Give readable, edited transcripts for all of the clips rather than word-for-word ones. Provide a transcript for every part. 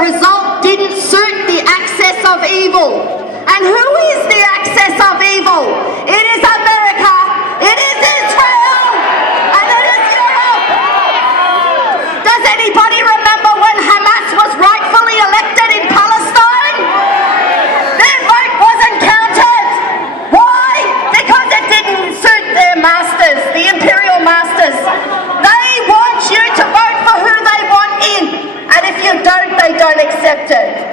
result didn't suit the axis of evil. And who is the axis of evil? It is America, it is Israel, and it is Europe. Does anybody remember when Hamas was rightfully elected in Palestine? Their vote wasn't counted. Why? Because it didn't suit their masters, the imperial masters. They want you to vote for who they want in, and if you don't, they don't accept it.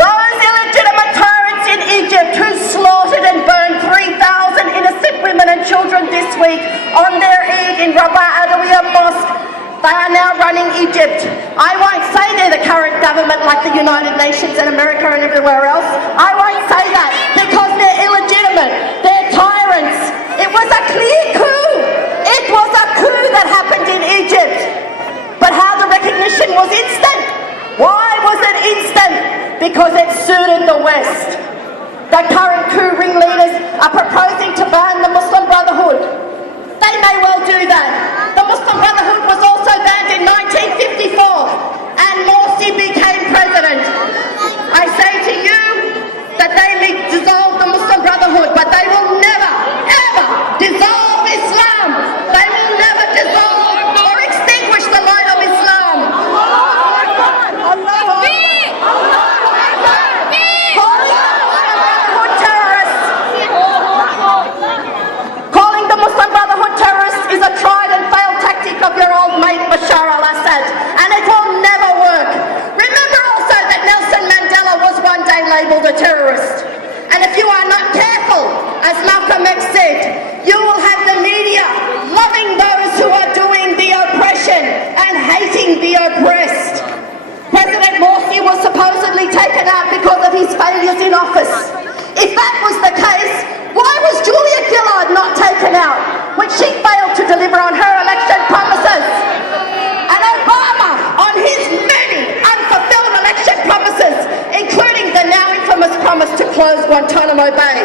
Those illegitimate tyrants in Egypt who slaughtered and burned 3,000 innocent women and children this week on their Eid in Rابعة mosque, they are now running Egypt. I won't say they're the current government like the United Nations and America and everywhere else. I won't say that because they're illegitimate. They're tyrants. It was a clear coup. It was a coup that happened in Egypt. But how the recognition was instant. Why was it instant? Because it suited the West. The current coup ringleaders are proposing to ban the Muslim Brotherhood. They may well do that. The Muslim Brotherhood was also banned in 1954 and Morsi became president. I say to you that they may dissolve the Muslim Brotherhood, but they will never, ever dissolve Islam. They will never dissolve or extinguish the light of Islam. Calling the Muslim Brotherhood terrorists is a tried and failed tactic of your old mate Bashar al-Assad, and it will never work. Remember also that Nelson Mandela was one day labelled a terrorist. And if you are not careful, as Malcolm X said, you will have the media loving those who are doing the oppression and hating the oppressed. President Morsi was supposedly taken out because of his failures in office. If that was the case, why was Julia Gillard not taken out when she failed to deliver on her election promises? And Obama on his many unfulfilled election promises, including the now infamous promise to close Guantanamo Bay.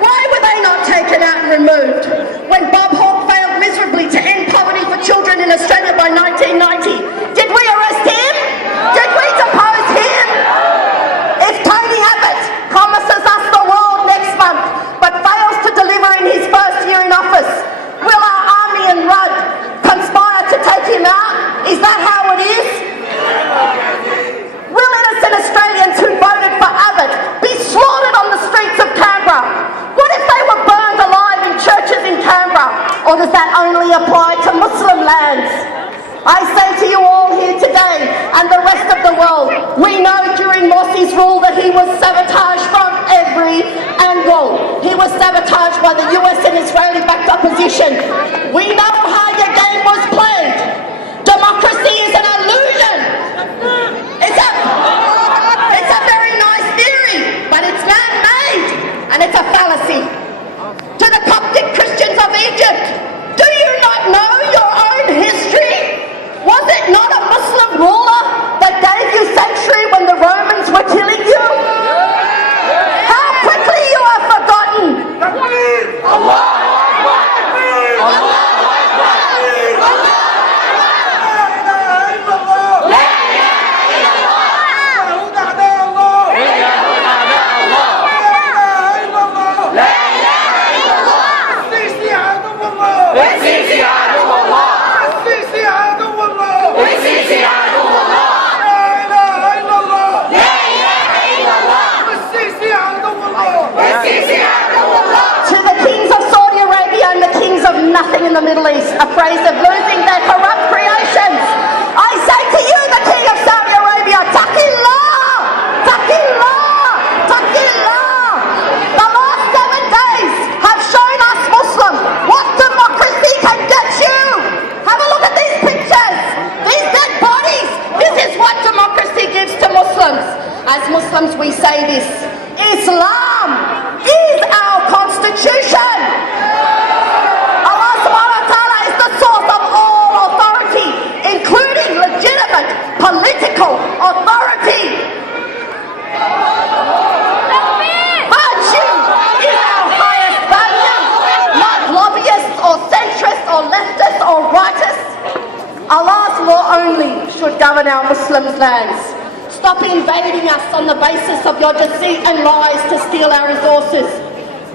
Why were they not taken out and removed? When Bob Hawke failed miserably to end poverty for children in Australia by 1990, did we arrest him? Did we depose him? If Tony Abbott promises us the world next month but fails to deliver in his first year in office, will our army and Rudd conspire to take him out? Is that how it is? Will innocent Australians who voted for Abbott be slaughtered on the streets of Canberra? What if they were burned alive in churches in Canberra? Or does that only apply to Muslim lands? I say to you all here today and the rest of the world, we know during Morsi's rule that he was sabotaged from every angle. He was sabotaged by the US and Israeli-backed opposition. We know how your game was played. Democracy is an illusion. It's a very nice theory, but it's man-made and it's a fallacy. To the Coptic Christians of Egypt, do you not know your own history? Was it not a Muslim ruler that gave you sanctuary when the Romans were killing you? How quickly you have forgotten! Allah! Nothing in the Middle East, afraid of losing their corrupt creations. I say to you, the King of Saudi Arabia, Taqillah! Taqillah! Taqillah! The last 7 days have shown us Muslims what democracy can get you. Have a look at these pictures. These dead bodies. This is what democracy gives to Muslims. As Muslims, we say this. Islam is our constitution. Political authority. Virtue is our highest value, not lobbyists or centrists or leftists or rightists. Allah's law only should govern our Muslims' lands. Stop invading us on the basis of your deceit and lies to steal our resources.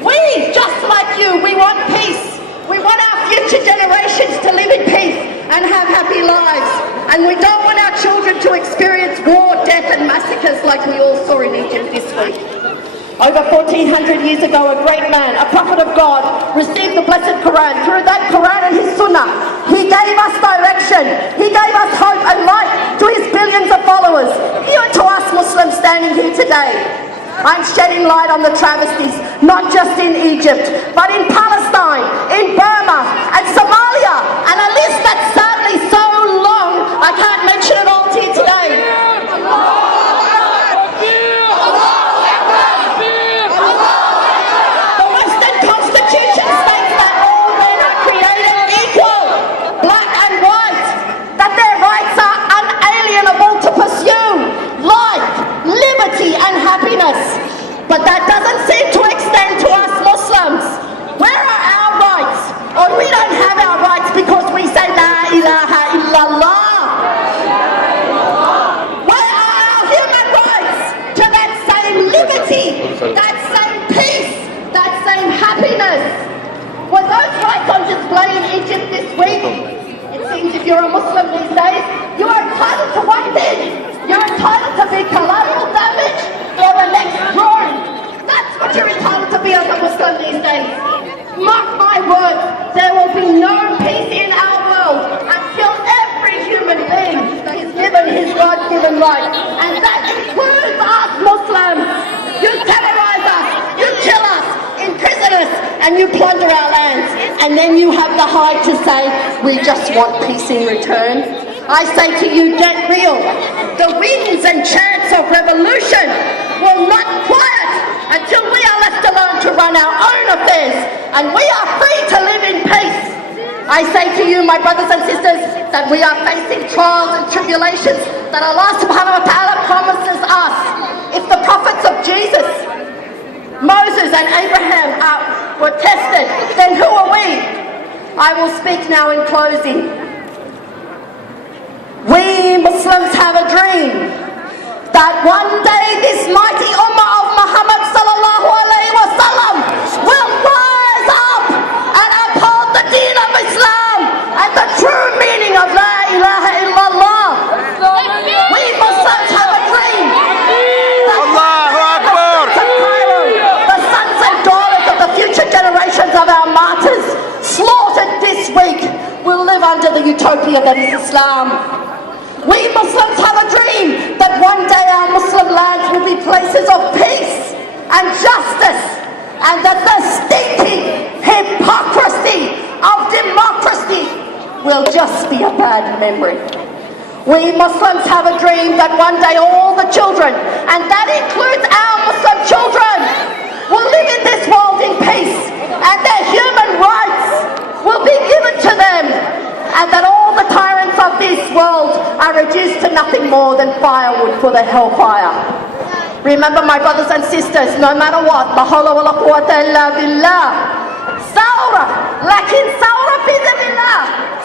We, just like you, we want peace. We want our future generations to live in peace and have happy lives. And we don't want our children to experience war, death and massacres like we all saw in Egypt this week. Over 1400 years ago, a great man, a prophet of God, received the blessed Quran. Through that Quran and his Sunnah, he gave us direction. He gave us hope and light to his billions of followers. Even to us Muslims standing here today. I'm shedding light on the travesties, not just in Egypt, but in Palestine, in Burma, and Somalia, and a list that's sadly so long, I can't mention it all to you today. The Western Constitution states that all men are created equal, black and white, that their rights are unalienable to pursue life, liberty and happiness. But that doesn't seem to extend to us Muslims. Where are our rights? Or we don't have our rights because we say La ilaha illallah. Where are our human rights to that same liberty, that same peace, that same happiness? Were those rights on display in Egypt this week? It seems if you're a Muslim these days, you are entitled to one thing. You're entitled to be collateral damage or the next drone. That's what you're entitled to be as a Muslim these days. Mark my words, there will be no peace in our world until every human being is given his God-given right. And that includes us Muslims. You terrorize us, you kill us, imprison us, and you plunder our lands. And then you have the height to say, we just want peace in return. I say to you, get real. The winds and chants of revolution will not quiet until we are left alone to run our own affairs and we are free to live in peace. I say to you, my brothers and sisters, that we are facing trials and tribulations that Allah subhanahu wa ta'ala promises us. If the prophets of Jesus, Moses and Abraham were tested, then who are we? I will speak now in closing. We Muslims have a dream that one day this mighty ummah of Muhammad sallallahu alayhi wa sallam will rise up and uphold the deen of Islam and the true meaning of La ilaha illallah. We Muslims have a dream that Allahu Akbar. The sons and daughters of the future generations of our martyrs slaughtered this week will live under the utopia that is Islam. We Muslims have a dream that one day our Muslim lands will be places of peace and justice, and that the stinking hypocrisy of democracy will just be a bad memory. We Muslims have a dream that one day all the children, and that includes our Muslim children, will live in this world in peace, and their human rights will be given to them, and that all the tyrants of this world are reduced to nothing more than firewood for the hellfire. Remember, my brothers and sisters, no matter what, la hawla wa la quwwata illa billah. Sawra, lakin sawra fi sabilillah.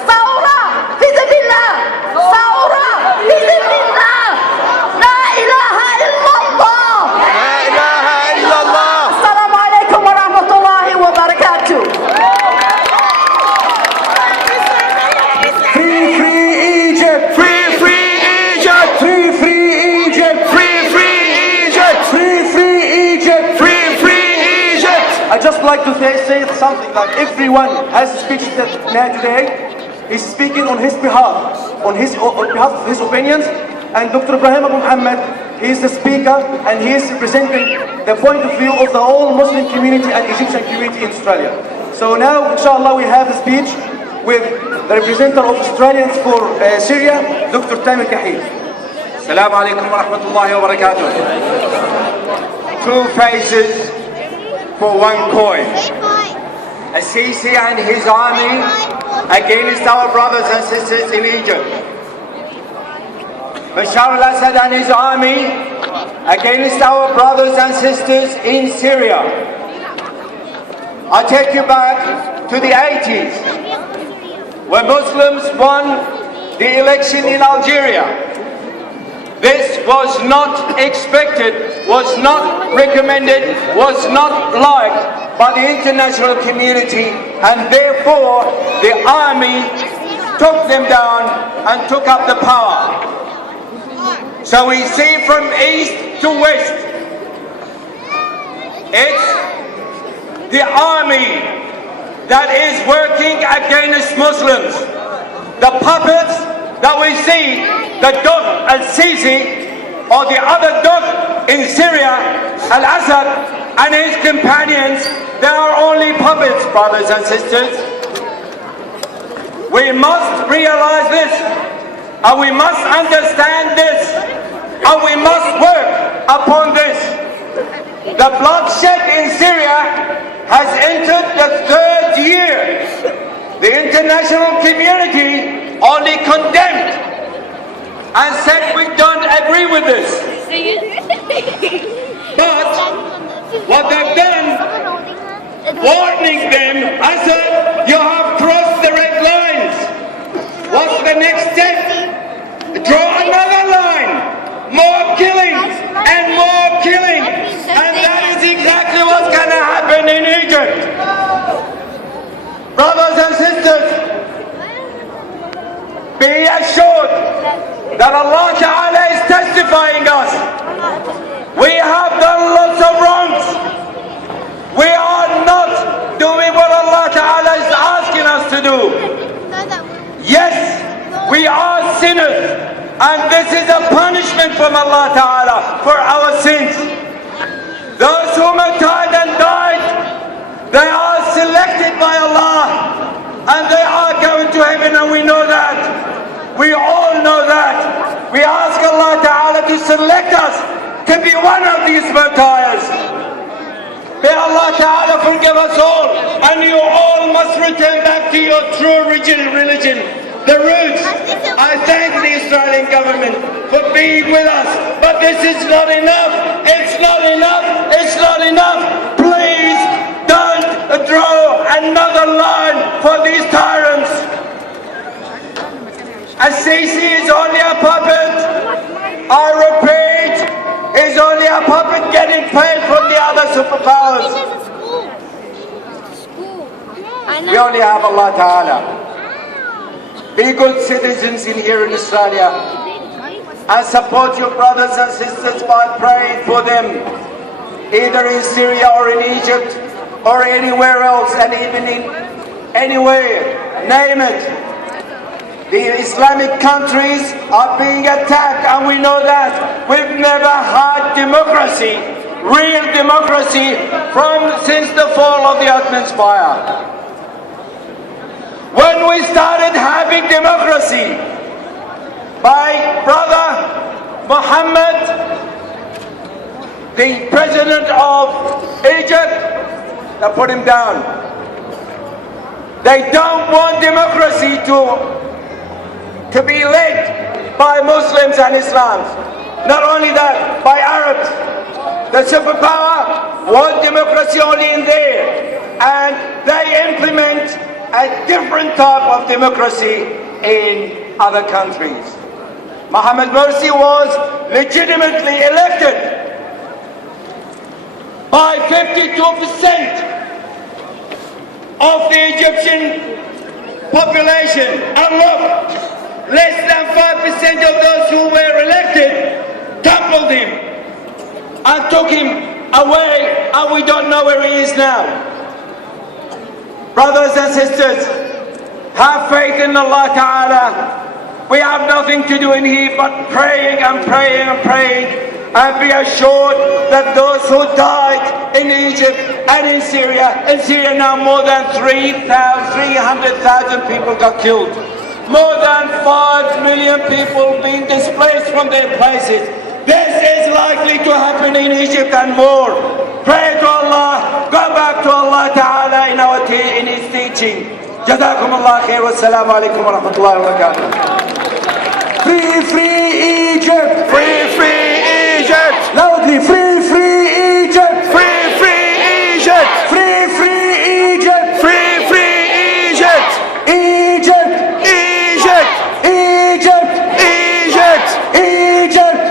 Sawra fi sabilillah. Sawra fi sabilillah. La ilaha illallah. La ilaha illallah. Assalamu alaikum wa rahmatullahi wa barakatuh. I just like to say something like everyone has a speech today. He's speaking on his behalf, on behalf of his opinions. And Dr. Ibrahim Abu Muhammad, he is the speaker and he is representing the point of view of the whole Muslim community and Egyptian community in Australia. So now, inshallah, we have a speech with the representative of Australians for Syria, Dr. Tamir Kahil. Assalamu alaikum wa rahmatullahi wa barakatuh. Two faces for one coin. Sisi and his army against our brothers and sisters in Egypt. Bashar al-Assad and his army against our brothers and sisters in Syria. I take you back to the 80s when Muslims won the election in Algeria. This was not expected, was not recommended, was not liked by the international community, and therefore the army took them down and took up the power. So we see from east to west, it's the army that is working against Muslims. The puppets that we see, the Dog al-Sisi, or the other dog in Syria, Al-Assad and his companions, they are only puppets, brothers and sisters. We must realize this, and we must understand this, and we must work upon this. The bloodshed in Syria has entered the third year. The international community only condemned and said we don't agree with this. But what they've done, warning them, I said, you have crossed the red lines. What's the next step? Draw another line. More killing and more killing. And that is exactly what's going to happen in Egypt. Brothers and sisters, be assured that Allah Ta'ala is testifying us. We have done lots of wrongs. We are not doing what Allah Ta'ala is asking us to do. Yes, we are sinners, and this is a punishment from Allah Ta'ala for our sins. Those who martyred and died, they are selected by Allah, and they are going to heaven, and we know that. We all know that. We ask Allah Ta'ala to select us to be one of these martyrs. May Allah Ta'ala forgive us all, and you all must return back to your true religion, the roots. I thank the Israeli government for being with us, but this is not enough. It's not enough. It's not enough. Please don't draw another line for these tyrants. Al-Sisi is only a puppet. I repeat, he's only a puppet getting paid from the other superpowers. We only have Allah Ta'ala. Be good citizens in here in Australia and support your brothers and sisters by praying for them, either in Syria or in Egypt or anywhere else, and even in anywhere, name it. The Islamic countries are being attacked, and we know that. We've never had democracy, real democracy, since the fall of the Ottoman Empire. When we started having democracy by brother Muhammad, the president of Egypt, they put him down. They don't want democracy to be led by Muslims and Islam. Not only that, by Arabs. The superpower want democracy only in there, and they implement a different type of democracy in other countries. Mohammed Morsi was legitimately elected by 52% of the Egyptian population, and look, less than 5% of those who were elected toppled him and took him away, and we don't know where he is now. Brothers and sisters, have faith in Allah Ta'ala. We have nothing to do in here but praying and praying and praying, and be assured that those who died in Egypt and in Syria now more than 300,000 people got killed. More than 5 million people being displaced from their places. This is likely to happen in Egypt and more. Pray to Allah, go back to Allah Ta'ala in His teaching. Jazakum Allah khair, wassalamu alaikum wa rahmatullahi wa barakatuh. Free, free Egypt! Free, free Egypt! Loudly, free, free Egypt! Free, free Egypt! Free, free Egypt! Free, free Egypt! Egypt! Egypt! Egypt! Egypt! Egypt!